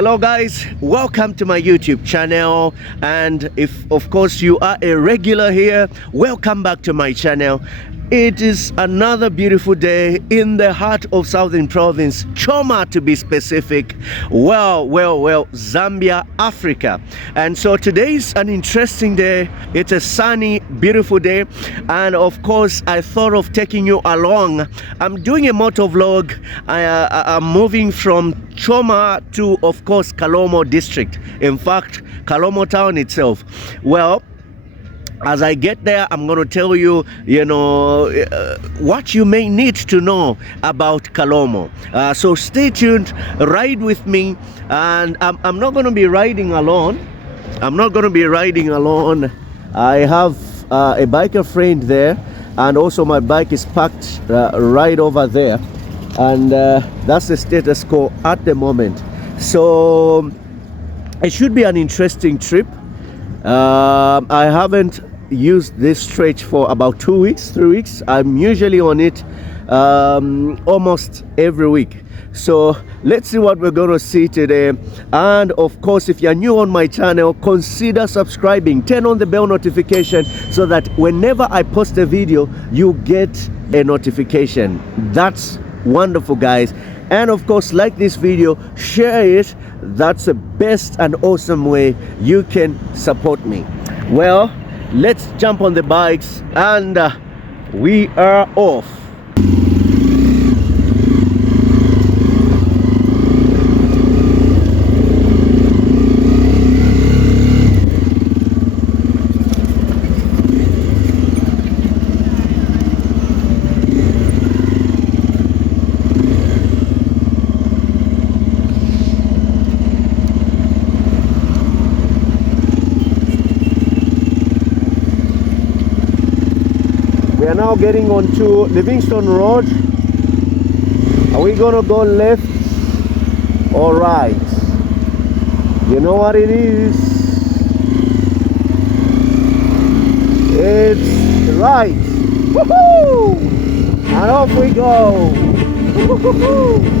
Hello guys, welcome to my YouTube channel, and if of course you are a regular here, welcome back to my channel. It is another beautiful day in the heart of Southern Province, Choma to be specific. Well, Zambia, Africa. And so today is an interesting day. It's a sunny, beautiful day. And of course, I thought of taking you along. I'm doing a motovlog. I'm moving from Choma to, of course, Kalomo district. In fact, Kalomo Town itself. Well, as I get there, I'm going to tell you, what you may need to know about Kalomo. So stay tuned, ride with me, and I'm not going to be riding alone. I have a biker friend there, and also my bike is parked right over there, and that's the status quo at the moment. So it should be an interesting trip. I haven't used this stretch for about 2 weeks, 3 weeks. I'm usually on it almost every week. So let's see what we're gonna see today. And of course, if you're new on my channel, consider subscribing, turn on the bell notification so that whenever I post a video, you get a notification. That's wonderful, guys. And of course, like this video, share it. That's the best and awesome way you can support me. Well, let's jump on the bikes, and we are off. We are now getting onto Livingstone Road. Are we gonna go left or right? You know what it is? It's right. Woohoo! And off we go. Woohoo!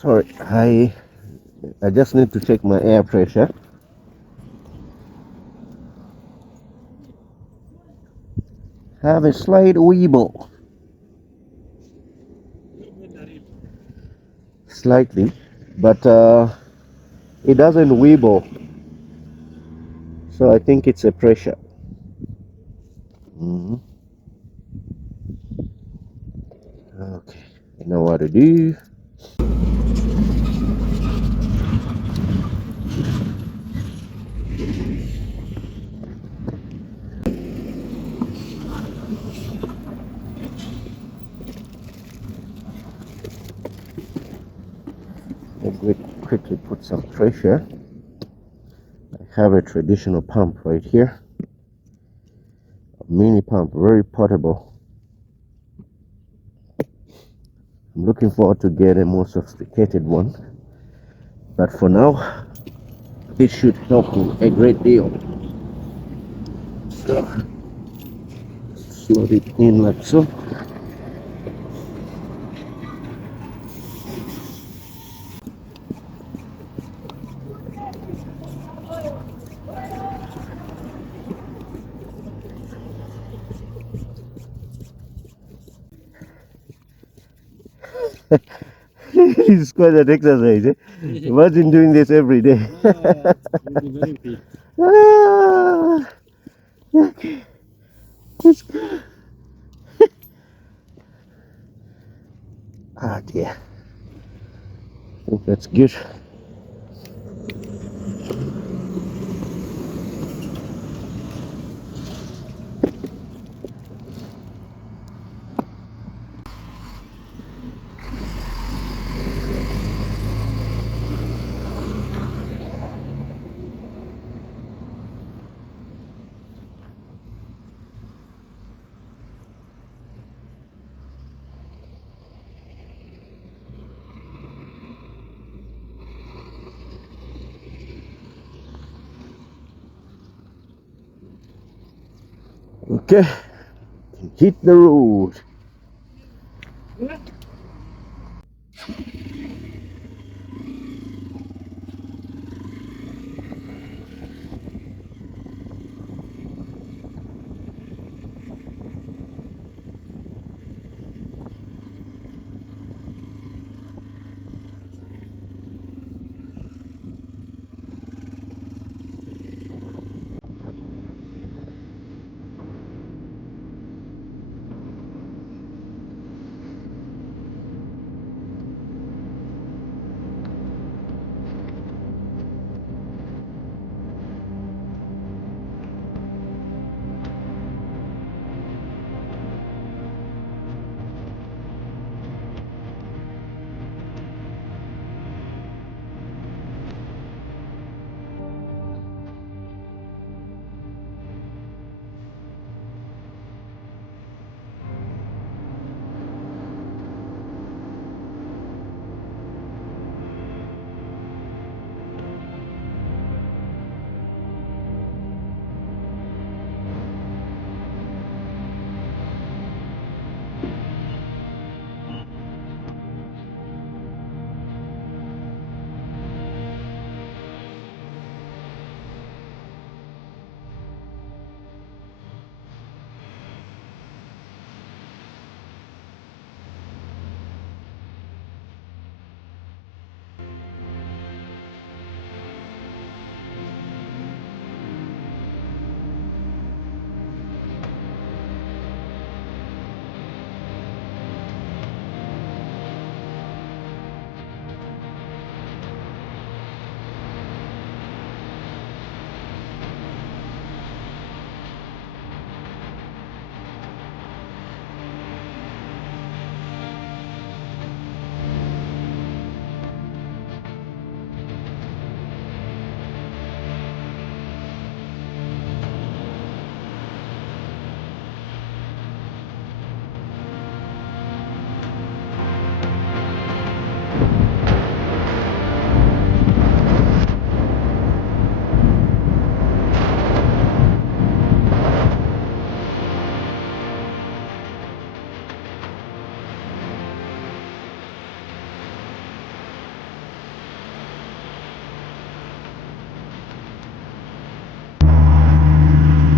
Sorry, I just need to check my air pressure. Have a slight weeble. Slightly, but it doesn't weeble. So I think it's a pressure. Okay, I know what to do. Let me quickly put some pressure. I have a traditional pump right here, a mini pump, very portable. I'm looking forward to get a more sophisticated one, but for now it should help me a great deal. So slot it in like so. It's quite an exercise, eh? Imagine doing this every day. Very fit. Ah, okay. Let's go. Ah dear. I think that's good. Okay, hit the road.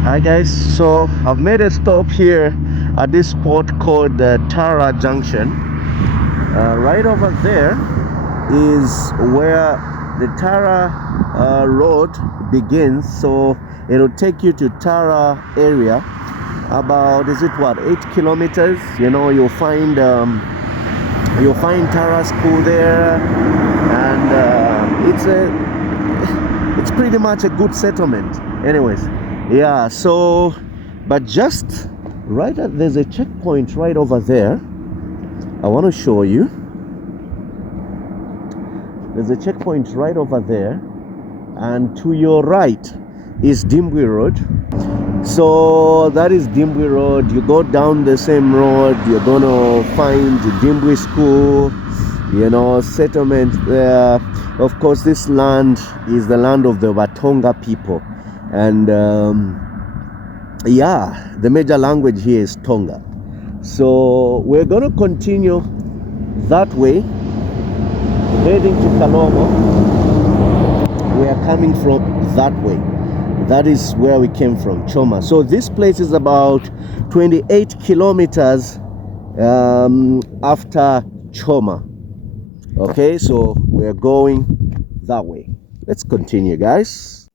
Hi guys, so I've made a stop here at this spot called Tara Junction. Right over there is where the Tara road begins, so it'll take you to Tara area. About, is it what, 8 kilometers? You know, you'll find Tara School there, and it's pretty much a good settlement. Anyways, yeah. So, but just right at, there's a checkpoint right over there. I want to show you. There's a checkpoint right over there, and to your right is Dimbwi Road. So that is Dimbwi Road. You go down the same road, you're gonna find the Dimbwi School, you know, settlement there. Of course, this land is the land of the Watonga people, and yeah, the major language here is Tonga. So we're gonna continue that way, heading to Kalomo. We are coming from that way. That is where we came from, Choma. So this place is about 28 kilometers after Choma. Okay, so we're going that way. Let's continue, guys.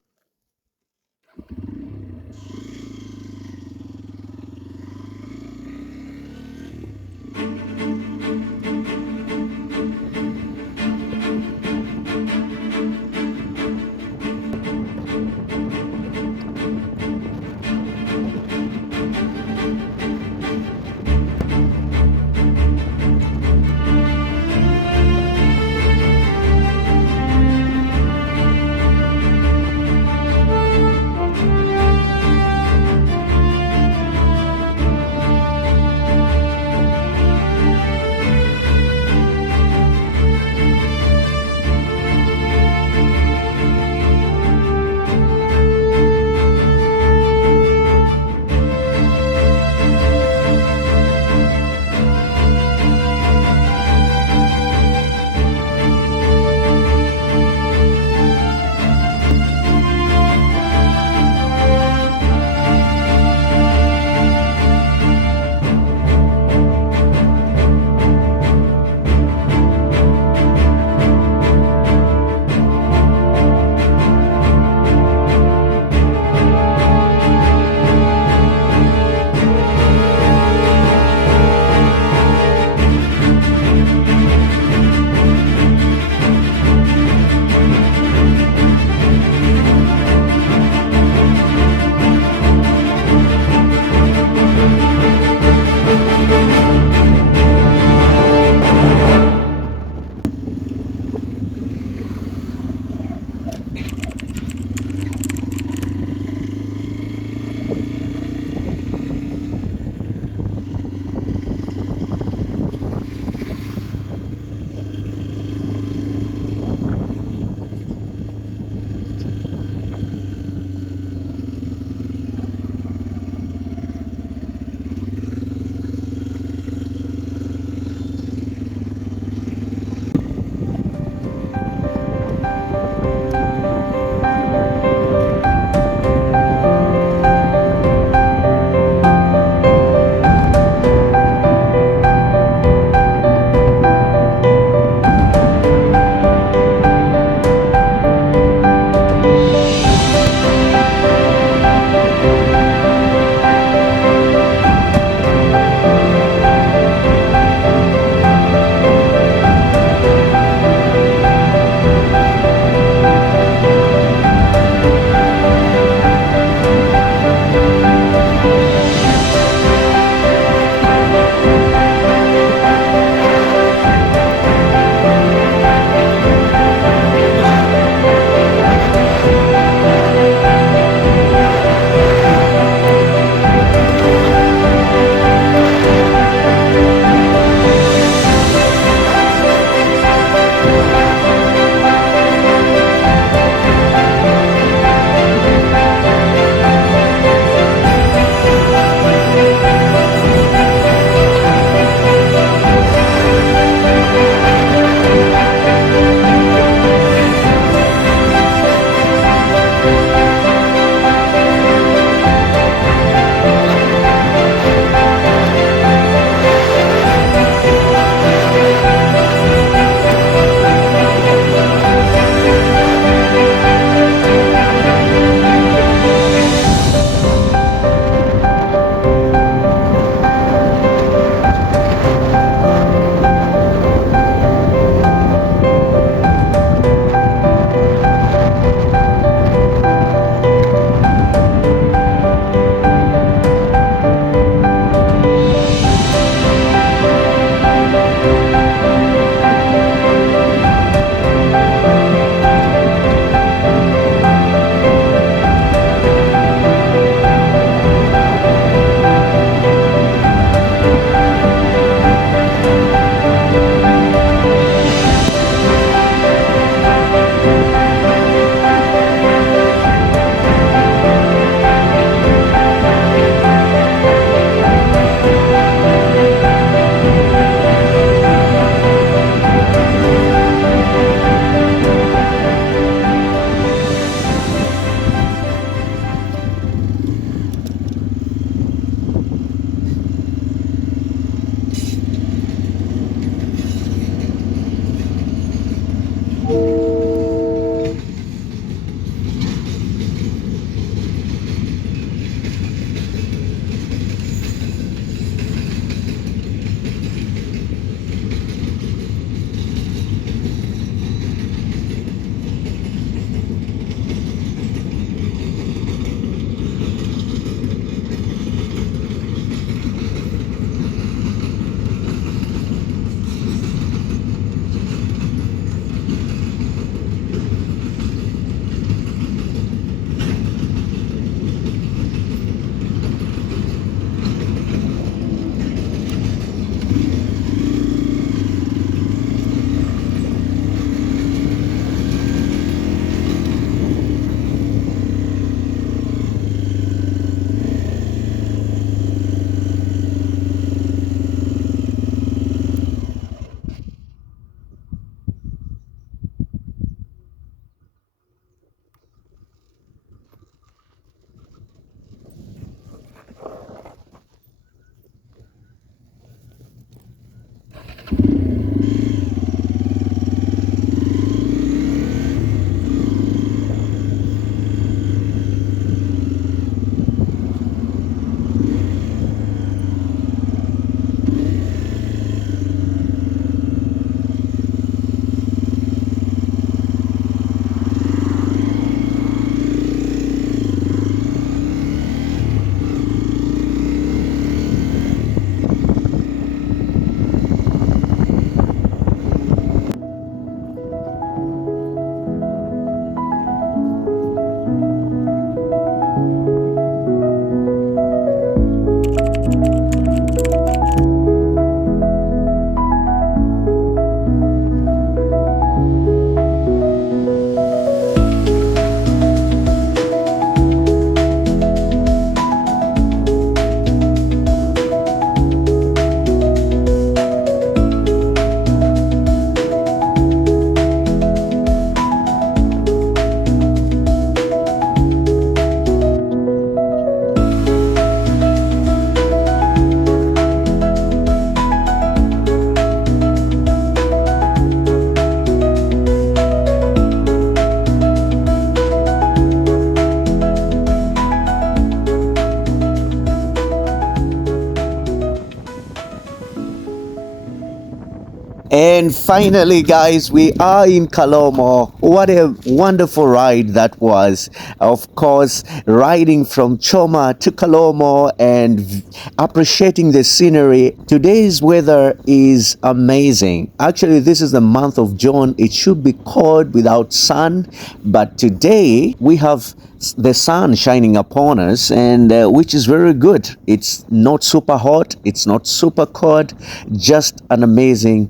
And finally, guys, we are in Kalomo. What a wonderful ride that was. Of course, riding from Choma to Kalomo and appreciating the scenery. Today's weather is amazing. Actually, this is the month of June. It should be cold without sun, but today we have the sun shining upon us, and which is very good. It's not super hot, it's not super cold, just an amazing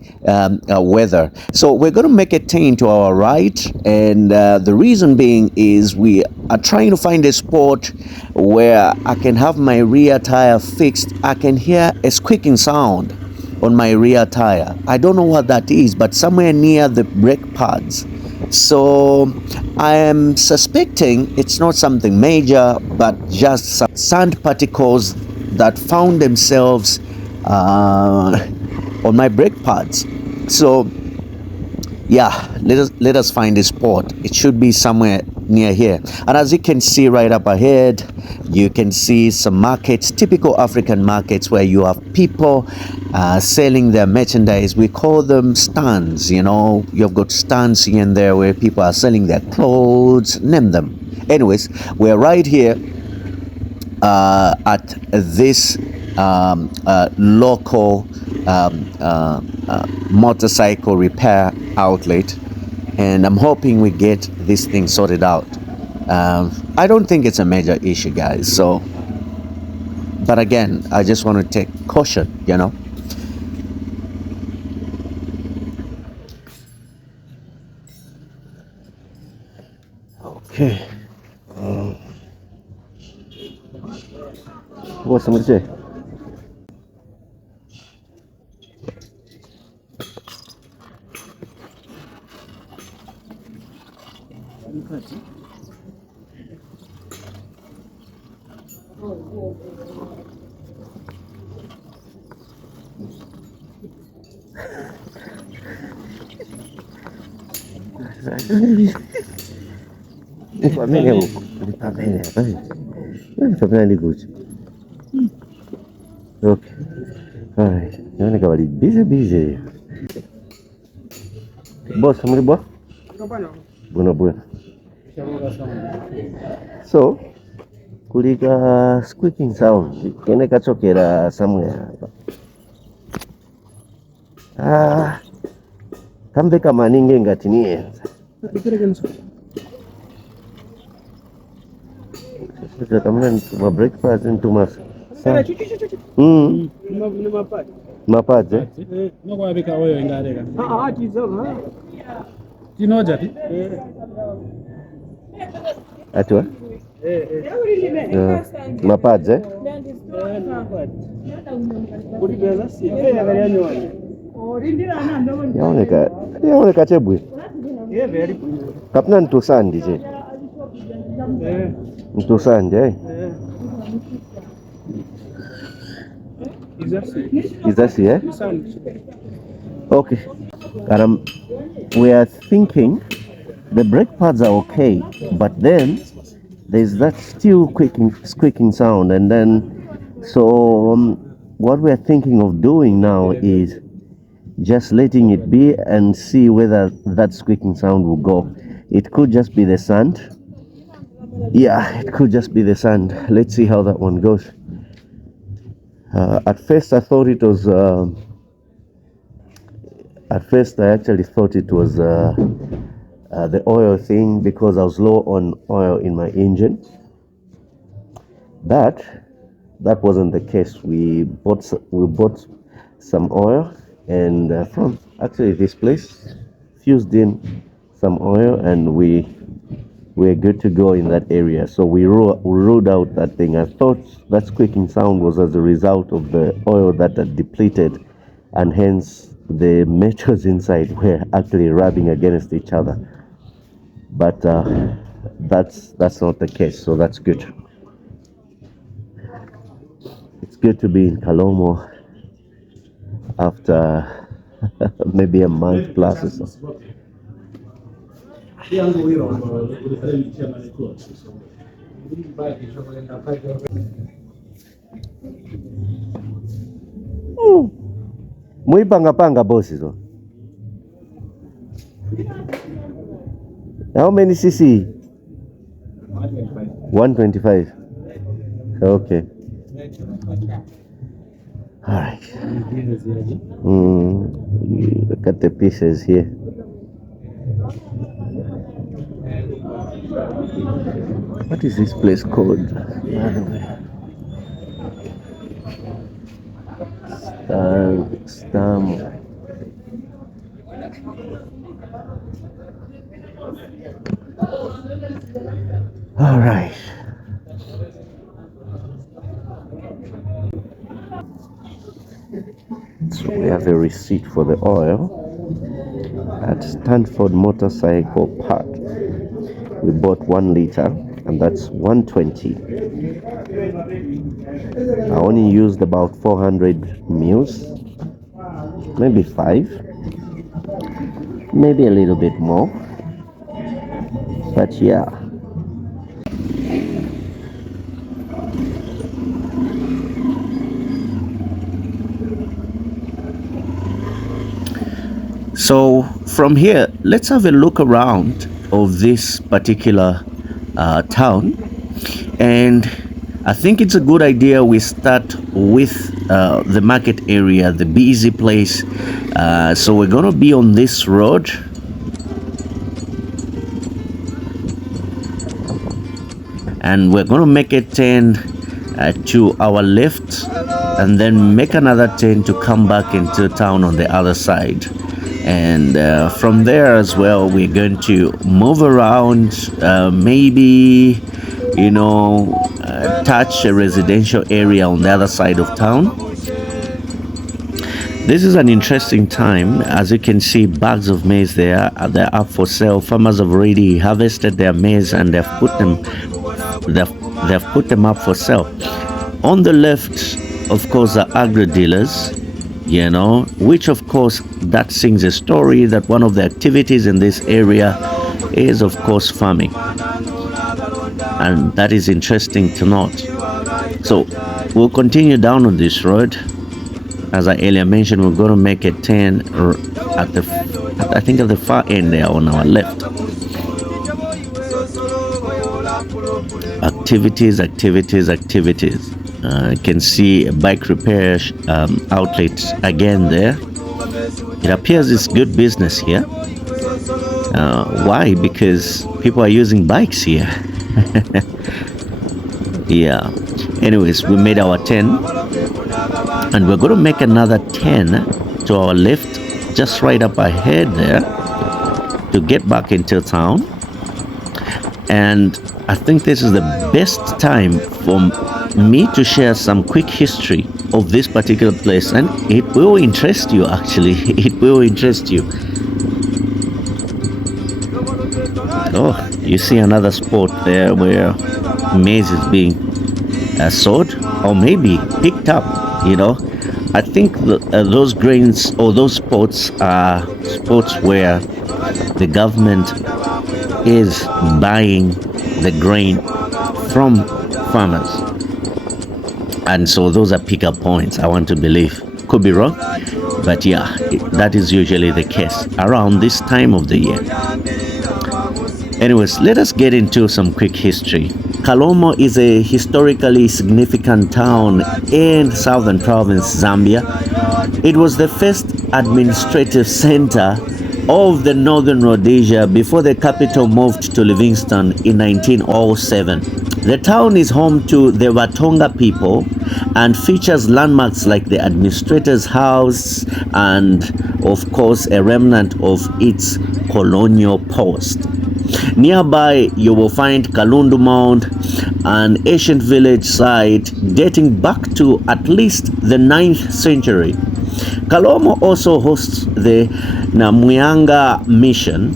weather. So we're going to make a turn to our right, and the reason being is we are trying to find a spot where I can have my rear tire fixed. I can hear a squeaking sound on my rear tire. I don't know what that is, but somewhere near the brake pads. So I am suspecting it's not something major, but just some sand particles that found themselves on my brake pads. So yeah, let us find a spot. It should be somewhere near here. And as you can see right up ahead, you can see some markets, typical African markets, where you have people selling their merchandise. We call them stands. You know, you've got stands here and there where people are selling their clothes, name them. Anyways, we're right here at this local motorcycle repair outlet, and I'm hoping we get this thing sorted out. I don't think it's a major issue, guys, so, but again, I just want to take caution, you know. Okay. What's somebody say? Okay. Alright. Naona wali busy. Boss, somebody boss? Buona. So, kulika squeaking sound. Kene kachokera somewhere. Kambe kama ninge ngati niye. Sasa kama ma breakfast into mas. Mapaje? No kwa bika oyo ingareka. Tizo. Tinoja ti. Atwa? Mapaje? Yaoneka chebwe. Kapna ntusandi je. Ntusandi Is that here? Okay. We are thinking the brake pads are okay, but then there's that still squeaking sound, and then so what we are thinking of doing now is just letting it be and see whether that squeaking sound will go. It could just be the sand. Yeah, it could just be the sand. Let's see how that one goes. At first I thought it was I actually thought it was the oil thing, because I was low on oil in my engine, but that wasn't the case. We bought some oil, and from actually this place fused in some oil, and we're good to go in that area. So we ruled out that thing. I thought that squeaking sound was as a result of the oil that had depleted, and hence the metals inside were actually rubbing against each other. But that's not the case, so that's good. It's good to be in Kalomo after maybe a month plus or so. Muipanga boss hizo. How many cc? 125. Okay. All right. Look at the pieces here. What is this place called? Stam. All right. So we have a receipt for the oil at Stanford Motorcycle Park. We bought 1 liter, and that's 120. I only used about 400 mils, maybe 5, maybe a little bit more, but yeah. So from here, let's have a look around of this particular town, and I think it's a good idea we start with the market area, the busy place. So we're gonna be on this road, and we're gonna make a turn to our left, and then make another turn to come back into town on the other side. And from there as well, we're going to move around, maybe, you know, touch a residential area on the other side of town. This is an interesting time. As you can see, bags of maize there, they're up for sale. Farmers have already harvested their maize and they've put them up for sale. On the left, of course, are agri dealers, you know, which of course that sings a story that one of the activities in this area is of course farming, and that is interesting to note. So we'll continue down on this road. As I earlier mentioned, we're going to make a turn at the far end there on our left. Activities. You can see a bike repair outlet again there. It appears it's good business here. Why? Because people are using bikes here. Yeah. Anyways, we made our 10, and we're going to make another 10 to our left, just right up ahead there, to get back into town. And I think this is the best time for me to share some quick history of this particular place, and it will interest you. Actually, it will interest you. Oh, you see another spot there where maize is being sowed, or maybe picked up, you know. I think those grains or those spots are spots where the government is buying the grain from farmers, and so those are pickup points, I want to believe. Could be wrong, but yeah, that is usually the case around this time of the year. Anyways, let us get into some quick history. Kalomo is a historically significant town in southern province Zambia. It was the first administrative center of the Northern Rhodesia before the capital moved to Livingstone in 1907. The town is home to the Watonga people and features landmarks like the administrator's house and, of course, a remnant of its colonial post. Nearby, you will find Kalundu Mound, an ancient village site dating back to at least the 9th century. Kalomo also hosts the Namuyanga Mission,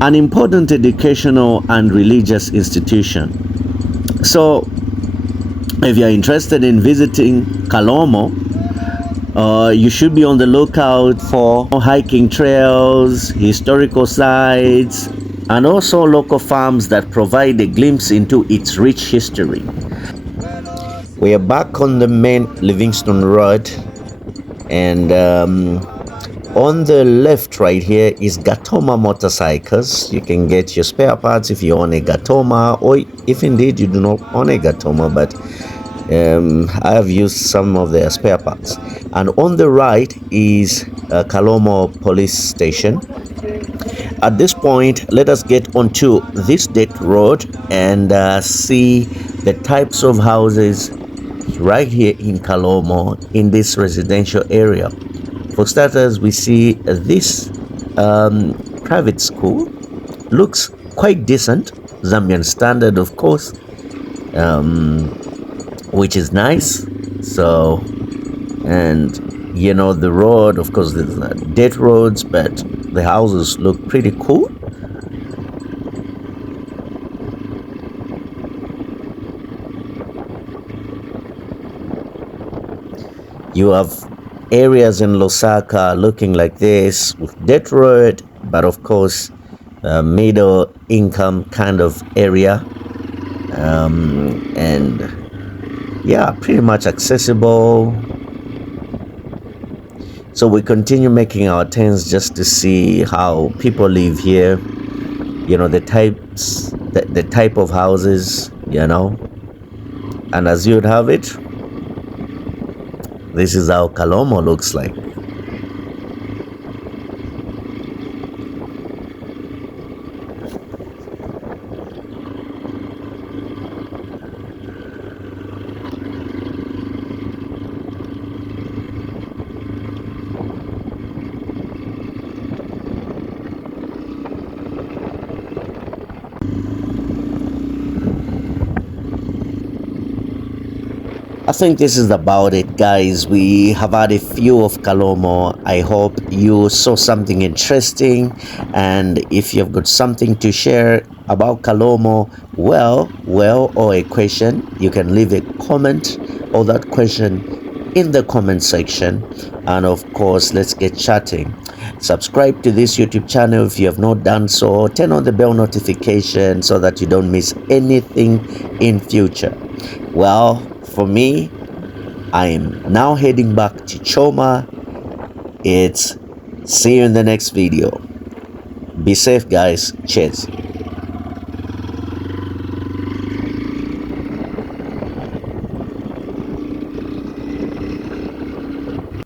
an important educational and religious institution. So, if you're interested in visiting Kalomo, you should be on the lookout for hiking trails, historical sites, and also local farms that provide a glimpse into its rich history. We are back on the main Livingstone Road, and On the left right here is Gatoma motorcycles. You can get your spare parts if you own a Gatoma, or if indeed you do not own a Gatoma, but I have used some of their spare parts. And on the right is Kalomo police station. At this point, let us get onto this dirt road and see the types of houses right here in Kalomo in this residential area. For starters, we see this private school. Looks quite decent, Zambian standard, of course, which is nice. So, and you know, the road, of course, there's dirt roads, but the houses look pretty cool. You have areas in Lusaka looking like this with dirt road, but of course, middle income kind of area, and yeah, pretty much accessible. So we continue making our turns just to see how people live here, you know, the type of houses, you know. And as you'd have it, this is how Kalomo looks like. I think this is about it, guys. We have had a few of Kalomo. I hope you saw something interesting, and if you've got something to share about Kalomo, or a question, you can leave a comment or that question in the comment section, and of course, let's get chatting. Subscribe to this YouTube channel if you have not done so. Turn on the bell notification so that you don't miss anything in future. Well, for me, I am now heading back to Choma. See you in the next video. Be safe, guys. Cheers.